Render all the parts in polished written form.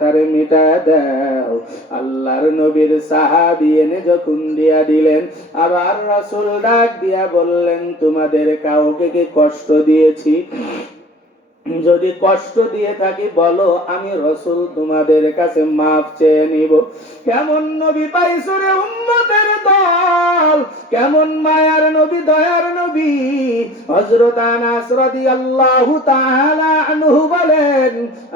তারে মিটা দাও। আল্লাহর নবীর সাহাবী এনে যখন দিয়া দিলেন, আবার রাসূল ডাক দিয়া বললেন, তোমাদের কাউকে কি কষ্ট দিয়েছি? যদি কষ্ট দিয়ে থাকি বলো, আমি রাসূল তোমাদের কাছে মাফ চেয়ে নিব। কেমন নবী পাইছো রে উম্মতের দল, কেমন মায়ার নবী, দয়ার নবী। হযরত আনাস রাদিয়াল্লাহু তাআলা আনহু বলেন,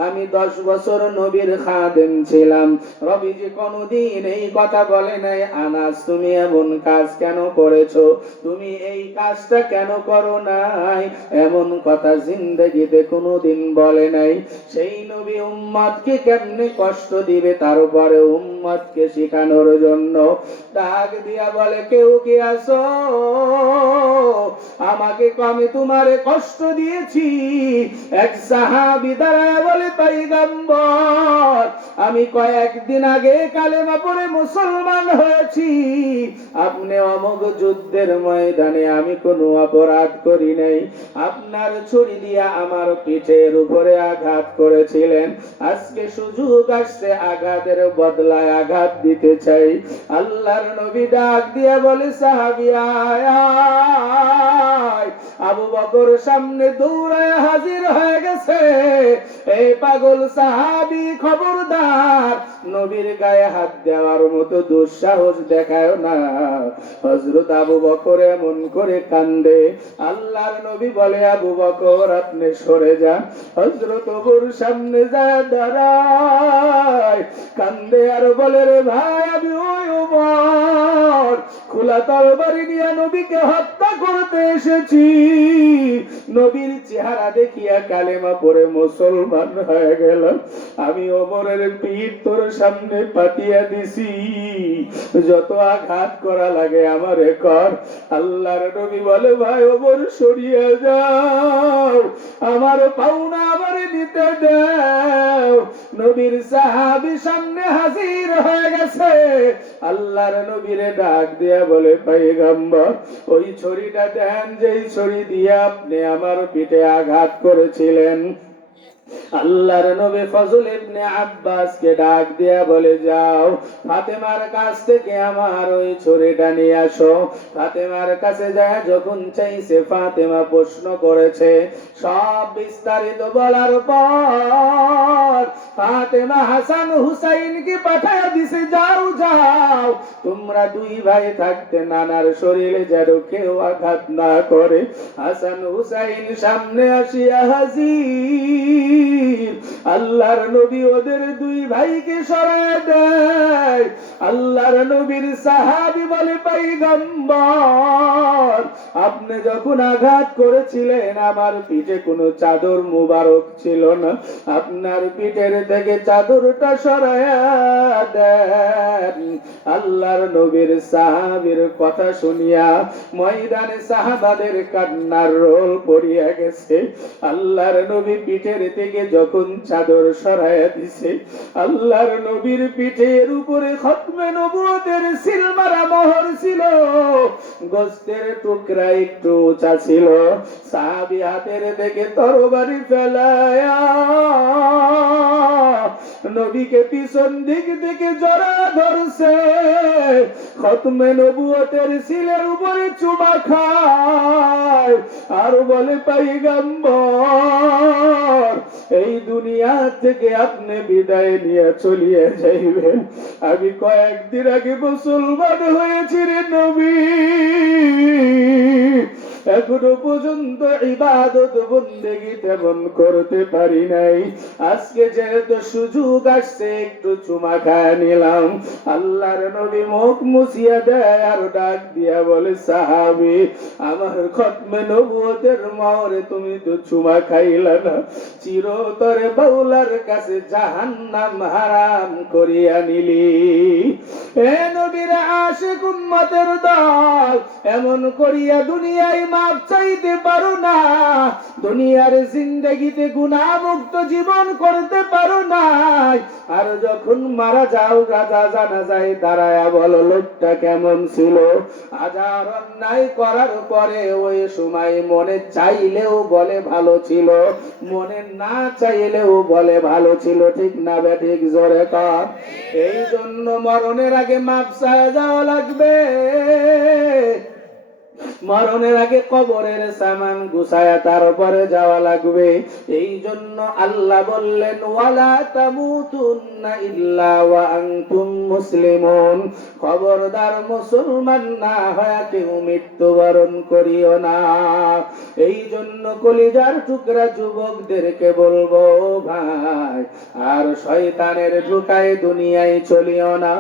আমি 10 বছর নবীর খাদেম ছিলাম। নবীজি কোনদিন এই কথা বলে নাই, আনাস তুমি এমন কাজ কেন করেছো, তুমি এই কাজটা কেন করো নাই, এমন কথা জিন্দেগিতে কোনদিন বলে নাই। সেই নবী উম্মতকে কেমনে কষ্ট দিবে, তারপরে উম্মতকে শেখানোর জন্য ডাক দিয়া বলে, কেউ কি আছো, আমাকে আমি তোমারে কষ্ট দিয়েছি? এক সাহাবী দাঁড়ায় বলে, পয়গম্বর, আমি কয়েকদিন আগে কালেমা পড়ে মুসলমান হয়েছি, আপনি অমোঘ যুদ্ধের ময়দানে আমি কোনো অপরাধ করি নাই, আপনার ছুরি দিয়া আমার পিঠের উপরে আঘাত করেছিলেন, আজকে সুযোগ আসছে আঘাতের বদলায় আঘাত দিতে চাই। আল্লাহর নবী ডাক দিয়া বলে, সাহাবী আয় আয়। আবু বকর সামনে দৌড়ায় হাজির হয়ে গেছে। এই পাগল সাহাবী, খবরদার, নবীর গায়ে হাত দেওয়ার মতো দুঃসাহস দেখায় না। হযরত আবু বকর এমন করে কান্দে, আল্লাহর নবী বলে, আবু বকর আপনি সরে যান। হযরত ওমর সামনে যায় দাঁড়ায়, কান্দে আর বলে, রে ভাই, আমি ওই ওমর, খোলা তরবারি নিয়ে নবীকে হত্যা করতে এসেছি। নবীর চেহারা দেখিয়া কালেমা পড়ে মুসলমান হয়ে গেল। আমি ওমরের পিঠ তোর সামনে পাতিয়া দিছি, যত আঘাত করা লাগে আমারে কর। আল্লাহর নবী বলে, ভাই ওমর সরিয়ে যাও, আমার পাওনা আমারে দিতে দাও। নবীর সাহাবী সামনে হাজির হয়ে গেছে। আল্লাহর নবীরে ডাক দিয়া বলে, পয়গম্বর, ওই ছুরিটা দেন যেই ছুরি দিয়ে আপনি আমার পিঠে আঘাত করেছিলেন। আল্লাহর নবী ফজল ইবনে আব্বাস কে ডাক দিয়া বলে, যাও ফাতেমার কাছ থেকে আমার ওই ছুরিটা নিয়ে আসো। ফাতেমার কাছে যায় যখন চাইছে, ফাতেমা প্রশ্ন করেছে, সব বিস্তারিত বলার পর ফাতেমা হাসান হুসাইন কে পাঠায় দিছে, যাও যাও, তোমরা দুই ভাই থাকতে নানার শরীরে যেন কেউ আঘাত না করে। হাসান হুসাইন সামনে আসিয়া হাজির। আল্লাহর নবী ওদের দুই ভাইকে সরায় দেয়। আল্লাহর নবীর সাহাবী বলে, পয়গম্বর, আপনি যখন আঘাত করেছিলেন আমার পিঠে কোনো চাদর মুবারক ছিল না, আপনার পিঠের থেকে চাদরটা সরায়া দেন। আল্লাহর নবীর সাহাবীর কথা শুনিয়া ময়দানে সাহাবাদের কান্নার রোল পড়িয়া গেছে। আল্লাহর নবী পিঠের থেকে যখন চাদর সরাইয়া দিছে, আল্লাহর নবীর পিঠের উপরে খতমে নবুয়তের সিলমারা মোহর ছিল, গোস্তের টুকরা একটু উঁচা ছিল। সাহাবী হাতের থেকে তরবারি ফেলায়া নবীকে পিছন দিক থেকে জড়া ধরছে, খতমে নবুয়তের সিলের উপরে চুমা খায় আর বলে, পয়গম্বর, এই দুনিয়া থেকে আপনি বিদায় নিয়ে চলিয়ে যাইবেন। আমি কয়েকদিন আগে মুসলমান হয়েছি রে নবী, এখনো পর্যন্ত ইবাদত বন্দেগী তেমন করতে পারি নাই, আজকে যেহেতু সুযোগ আসছে একটু চুমা খায় নিলাম। আল্লাহর নবী মুখ মুছিয়া দেয় আর ডাক দিয়া বলে, সাহাবী, আমার খতমে নবুয়তের মোহরে তুমি তো চুমা খাইলা না, চিরতরে বাউলার কাছে জাহান্নাম হারাম করিয়া নিলি। এ নবীর আশিক উম্মতের দল, এমন করিয়া দুনিয়ায় মাপ চাইতে পারো না, দুনিয়ার জিন্দেগিতে গুনাহ মুক্ত জীবন করতে পারো না, নাই। আর যখন মারা যাও গাজা জানাজায় দাঁড়ায়া বলো লোকটা কেমন ছিল। হাজার অন্যায় করার পরে ওই সময় মনে চাইলেও বলে ভালো ছিল, মনে না চাইলেও বলে ভালো ছিল। ঠিক না বেঠিক? জোরে কর। এই জন্য মরণের আগে মাপ চাওয়া যাওয়া লাগবে। মরণের আগে কবরের সামান গুছায়া তারপরে যাওয়া লাগবে। এই জন্য আল্লাহ বললেন ওয়ালা তামুতুন্না ইল্লা ওয়া আনতুম মুসলিমুন, খবরদার মুসলমান না হয়ে কেউ মৃত্যুবরণ করিও না। এই জন্য কলিজার টুকরা যুবকদেরকে বলবো ভাই, আর শয়তানের ঢুকায় দুনিয়ায় চলিও না।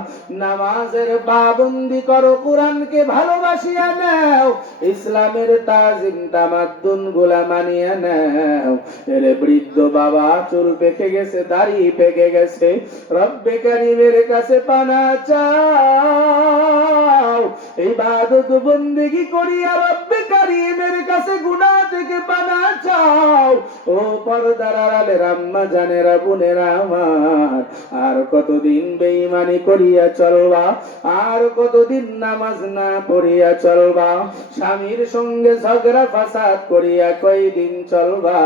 নামাজের পাবন্দি করো, কোরআনকে ভালোবাসিয়া নাও, ইসলামের তাজিম তামাদ্দুন গুলা মানিয়ে নাও। এর বৃদ্ধ বাবা চুল পেকে গেছে, দাড়ি পেকে গেছে, রব্বে কারীমের কাছে পানা চাও, ইবাদত বন্দেগী করিয়া রব্বে কারীমের কাছে গুনাহ থেকে পানা চাও। ও পর্দার আড়ালের আম্মা জানেরা, বোনেরা আমার, আর কতদিন বেঈমানি করিয়া চলবা? আর কতদিন নামাজ না পড়িয়া চলবা? স্বামীর সঙ্গে ঝগড়া ফাসাদ করিয়া কয়দিন চলবা?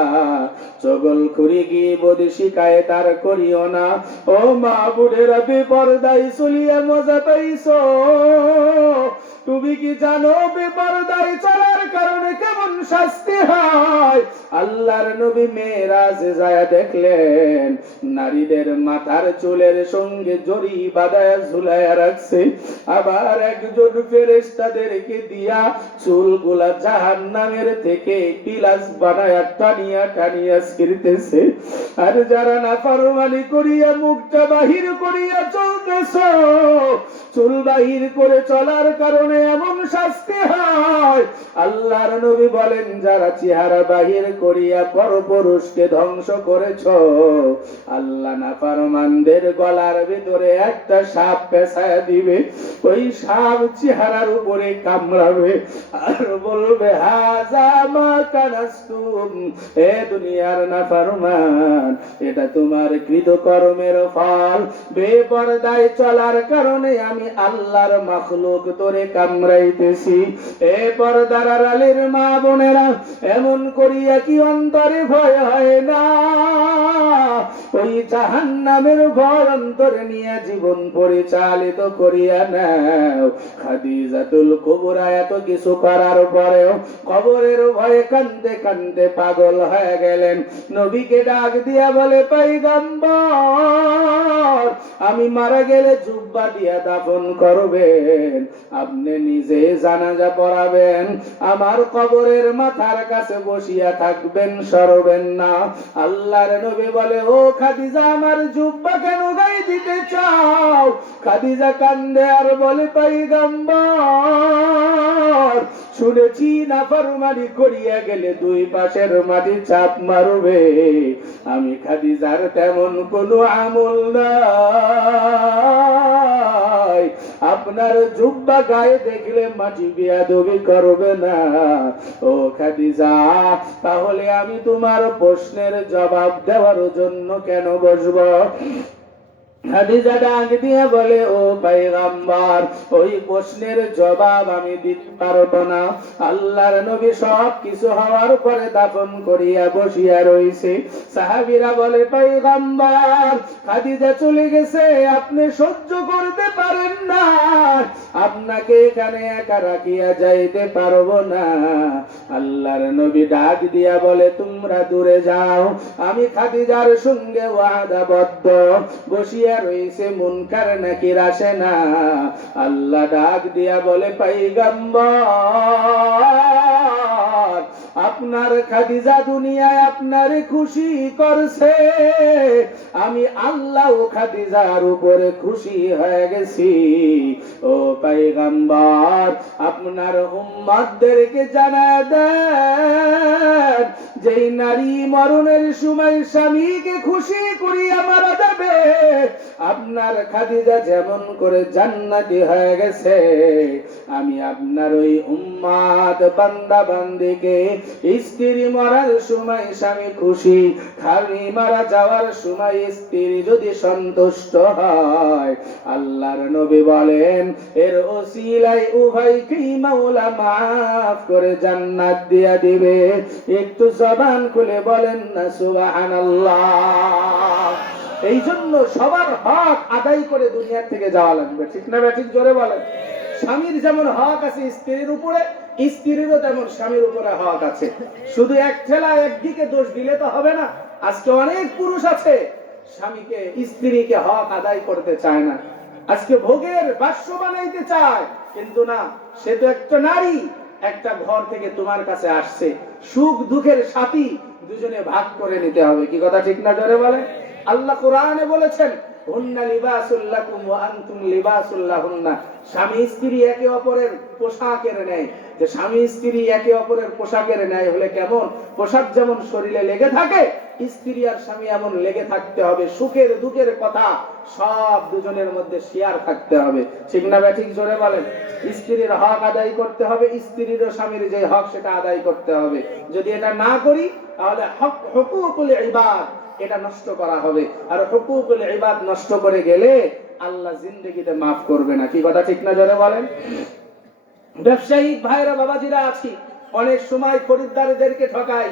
চগলখুরি গীবত শিকায়েত আর করিও না। ও মা বুড়েরা, বেপরদায় চলিয়া মজা পাইছো? তুমি কি জানো বেপরদায় চলার কারণে কেমন শাস্তি হয়? আল্লাহর নবী মেরাজে যায় দেখলেন নারীদের মাথার চুলের সঙ্গে জড়ি বাঁধায়া ঝুলাইয়া রাখছে। আবার একজন ফেরেশতাদেরকে দিয়া চুলগুলা জাহান্নামের থেকে পিলাস বানায়া টানিয়া টানিয়া ছিঁড়তেছে। আর যারা নাফরমানি করিয়া মুখটা বাহির করিয়া চলতেছ, চুল বাহির করে চলার কারণে এমন শাস্তি হয়। আল্লাহর নবী বলেন যারা চেহারা বাহির করিয়া পরপুরুষকে ধ্বংস করেছ, আল্লাহ নাফরমানদের গলার ভিতরে একটা সাপ পেঁচায়া দিবে। ওই সাপ চেহারার উপরে কামড়াবে আর বলবে হাযা মা কানাসতুম, এ দুনিয়ার নাফরমান, এটা তোমার কৃতকর্মের ফল। বেপরদায় চলার কারণে আমি আল্লাহর মাখলুক তোরে কামড়াইতেছি। এ পর্দার আড়ালের মা বোনেরা, এমন করিয়া কি অন্তরে ভয় হয় না? ওই জাহান্নামের ভয় অন্তরে নিয়ে জীবন পরিচালিত করিয়া নাও। খাদিজাতুল কুবরা এত কিছু করার পরেও কবরের ভয়ে কান্দে কান্দে পাগল হয়ে গেলেন। নবীকে ডাক দিয়া বলে পয়গম্বর, আমি মারা গেলে জুব্বা দিয়া দাফন করবেন, আপনি নিজে জানাজা পড়াবেন, আমার কবরের মাথার কাছে বসিয়া থাকবেন, সরবেন না। আল্লাহর নবী বলে ও খাদিজা, আমার জুব্বা কেন গায়ে দিতে চাও? খাদিজা কান্দে আর বলে পয়গম্বর, শুনেছি নাফরমানি করিয়া গেলে দুই পাশের মাটি চাপ মারবে। আমি খাদিজার তেমন কোনো আমল নাই, আপনার জুব্বা গায়ে দেখলে মাটি বেয়াদবি করবে না। ও খাদিজা, তাহলে আমি তোমার প্রশ্নের জবাব দেওয়ার জন্য কেন বসবো? খাদিজা ডাক দিয়ে বলে ও পয়গম্বর, ওই প্রশ্নের জবাব আমি দিতে পারবো না। আল্লাহর নবী সব কিছু হওয়ার পরে দাফন করিয়া বসিয়া রইছে। সাহাবীরা বলে পয়গম্বর, খাদিজা চলে গেছে, আপনি সহ্য করতে পারেন না, আপনাকে এখানে একা রাখিয়া যাইতে পারবো না। আল্লাহর নবী ডাক দিয়া বলে তোমরা দূরে যাও, আমি খাদিজার সঙ্গে ওয়াদাবদ্ধ। বসিয়া রইছে মুনকার নাকির আসে না। আল্লাহ ডাক দিয়া বলে পয়গম্বর, আপনার খাদিজা দুনিয়ায় আপনারে খুশি করছে, আমি আল্লাহ খাদিজার উপরে খুশি হয়ে গেছি। ও পয়গম্বর, আপনার উম্মতদেরকে জানায় দেন, যেই নারী মরণের সময় স্বামীকে খুশি করিয়া মারা যাবে, আপনার খাদিজা যেমন করে জান্নাতি হয়ে গেছে, আমি আপনার ওই উম্মাত বান্দা বান্দিকে স্ত্রী মরার সময় স্বামী খুশি, স্বামী মারা যাওয়ার সময় স্ত্রী যদি সন্তুষ্ট হয়, আল্লাহর নবী বলেন এর ওসিলায় উভয়কেই মাওলা মাফ করে জান্নাত দিয়া দিবে। একটু জবান খুলে বলেন না সুবহানাল্লাহ। এই জন্য সবার হক আদায় করে দুনিয়া থেকে যাওয়া লাগবে, ঠিক না ব্যাঠিক জোরে বলেন। স্বামীর যেমন হক আছে স্ত্রীর উপরে, স্ত্রীরও তেমন স্বামীর উপরে হক আছে। শুধু এক ঠেলা একদিকে দোষ দিলে তো হবে না। আজকে অনেক পুরুষ আছে স্বামীকে স্ত্রীকে হক আদায় করতে চায় না, আজকে ভোগের বাস্য বানাইতে চায়। কিন্তু না, সে তো একটা নারী, একটা ঘর থেকে তোমার কাছে আসছে, সুখ দুঃখের সাথী দুজনে ভাগ করে নিতে হবে। কি কথা ঠিক না জোরে বলেন। আল্লাহ কোরআনে বলেছেন হুন্না লিবাসুল লাকুম ওয়া আনতুম লিবাসুল লাহুন্না। স্বামী স্ত্রী একে অপরের পোশাকের ন্যায়। যে স্বামী স্ত্রী একে অপরের পোশাকের ন্যায় হলে কেমন? পোশাক যেমন শরীরে লেগে থাকে, স্ত্রী আর স্বামী এমন লেগে থাকতে হবে। সুখের দুঃখের কথা সব দুজনের মধ্যে শেয়ার থাকতে হবে, ঠিক না ব্যাঠিক জোরে বলেন। স্ত্রীর হক আদায় করতে হবে, স্ত্রীর ও স্বামীর যে হক সেটা আদায় করতে হবে। যদি এটা না করি তাহলে হক হুকুকুল ইবাদ এটা নষ্ট করা হবে। আর হুকুকুল ইবাদ নষ্ট করে গেলে আল্লাহ জিন্দেগিতে মাফ করবে না। কি কথা ঠিক না জোরে বলেন। ব্যবসায়ী ভাইরা বাবাজিরা আছি, অনেক সময় খরিদ্দারদেরকে ঠকাই,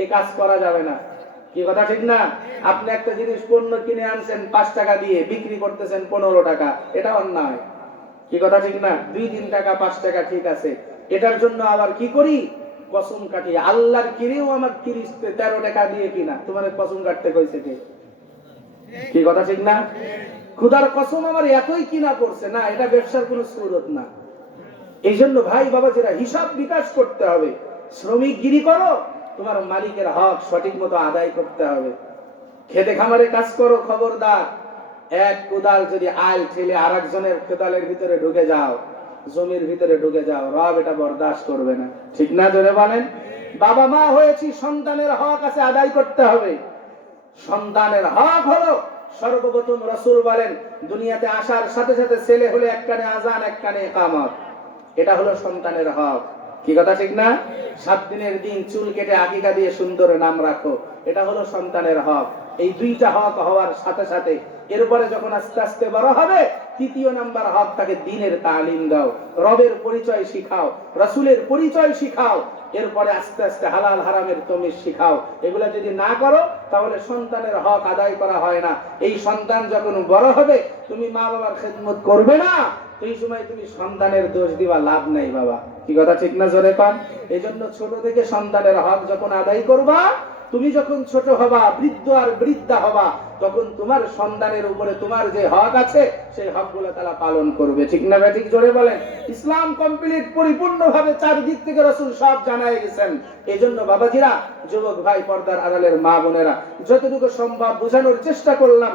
এই কাজ করা যাবে না। কি কথা ঠিক না। আপনি একটা জিনিস পণ্য কিনে আনছেন 5 টাকা দিয়ে, বিক্রি করতেছেন 15 টাকা, এটা অন্যায়। কি কথা ঠিক না। 2-3 টাকা 5 টাকা ঠিক আছে, এটার জন্য আবার কি করি? কসম কাটি। আল্লাহর কিরেও আমার 13 টাকা দিয়ে কিনা, তোমার কসম কাটতে কইছে কে? কি কথা ঠিক না। খুদার কসম আমার এতই কিনা পড়ছে না, এটা ব্যবসার কোনো সুরত না। এই জন্য ভাই বাবা যারা হিসাব বিকাশ করতে হবে। শ্রমিক গিরি করো, তোমার মালিকের হক সঠিক মতো আদায় করতে হবে। খেতে খামারে কাজ করো, খবরদার এক কোদাল যদি আল ঠেলে আরেকজনের কোদালের ভিতরে ঢুকে যাও, জমির ভিতরে ঢুকে যাও, রব এটা বরদাস্ত করবে না, ঠিক না জোরে বলেন। বাবা মা হয়েছি, সন্তানের হক আছে, আদায় করতে হবে। সন্তানের হক হলো সর্বপ্রথম রাসূল বলেন দুনিয়াতে আসার সাথে সাথে ছেলে হলে এক কানে আযান এক কানে ইকামত, এটা হলো সন্তানের হক। কি কথা ঠিক না। 7 দিনের দিন চুল কেটে আকিকা দিয়ে সুন্দর নাম রাখো, এটা হলো সন্তানের হক। এই দুইটা হক হওয়ার সাথে সাথে এরপরে যখন আস্তে আস্তে বড় হবে, 3য় নাম্বার হক তাকে দ্বীনের তালিম দাও, রবের পরিচয় শিখাও, রাসূলের পরিচয় শিখাও। এরপরে আস্তে আস্তে হালাল হারামের তমিজ শিখাও। এগুলা যদি না করো তাহলে সন্তানের হক আদায় করা হয় না। এই সন্তান যখন বড় হবে, তুমি মা বাবার খেদমত করবে না, এই সময় তুমি সন্তানের দোষ দিবা লাভ নাই বাবা। কি কথা ঠিক না জোরে পান। এই জন্য ছোট থেকে সন্তানের হক যখন আদায় করবা, তুমি যখন ছোট হবা, বৃদ্ধ আর বৃদ্ধা হবা, তখন তোমার সন্তানের উপরে তোমার যে হক আছে সেই হকগুলো তারা পালন করবে, ঠিক না ঠিক জোরে বলেন। ইসলাম কমপ্লিট পরিপূর্ণভাবে 4 দিক থেকে রাসূল সব জানায় গেছেন। এই জন্য বাবাজিরা, যুবক ভাই, পর্দার আড়ালের মা বোনেরা, যতটুকু সম্ভব বোঝানোর চেষ্টা করলাম।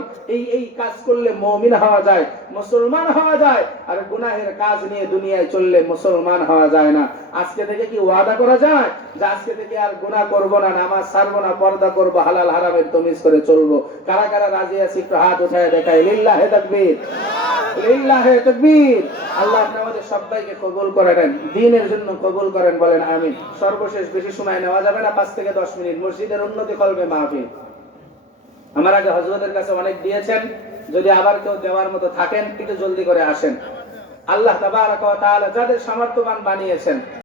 এই কাজ করলে মুমিন হওয়া যায়, মুসলমান হওয়া যায়। আর গুনাহের কাজ নিয়ে দুনিয়ায় চললে মুসলমান হওয়া যায় না। আজকে থেকে কি ওয়াদা করা যায় যে আজকে থেকে আর গুনাহ করব না, নামাজ ছাড়বো না, পর্দা করব, হালাল হারামের তমিজ করে চলবো? কারা কারা রাজি আছে একটু হাত উঠায় দেখায়। লিল্লাহে তাকবীর, লিল্লাহে তাকবীর। আল্লাহ আমাদের সবাইকে কবুল করে নেন, দ্বীনের জন্য কবুল করেন, বলেন আমিন। সর্বশেষ বেশি সময় নেওয়া যাবে না, 5 থেকে 10 মিনিট। মসজিদের উন্নতি কলবে মাহফিল আমার আগে হযরতের কাছে অনেক দিয়েছেন, যদি আবার কেউ দেওয়ার মতো থাকেন একটু জলদি করে আসেন। আল্লাহ তাবারাক ওয়া তাআলা যাদের সামর্থ্যবান বানিয়েছেন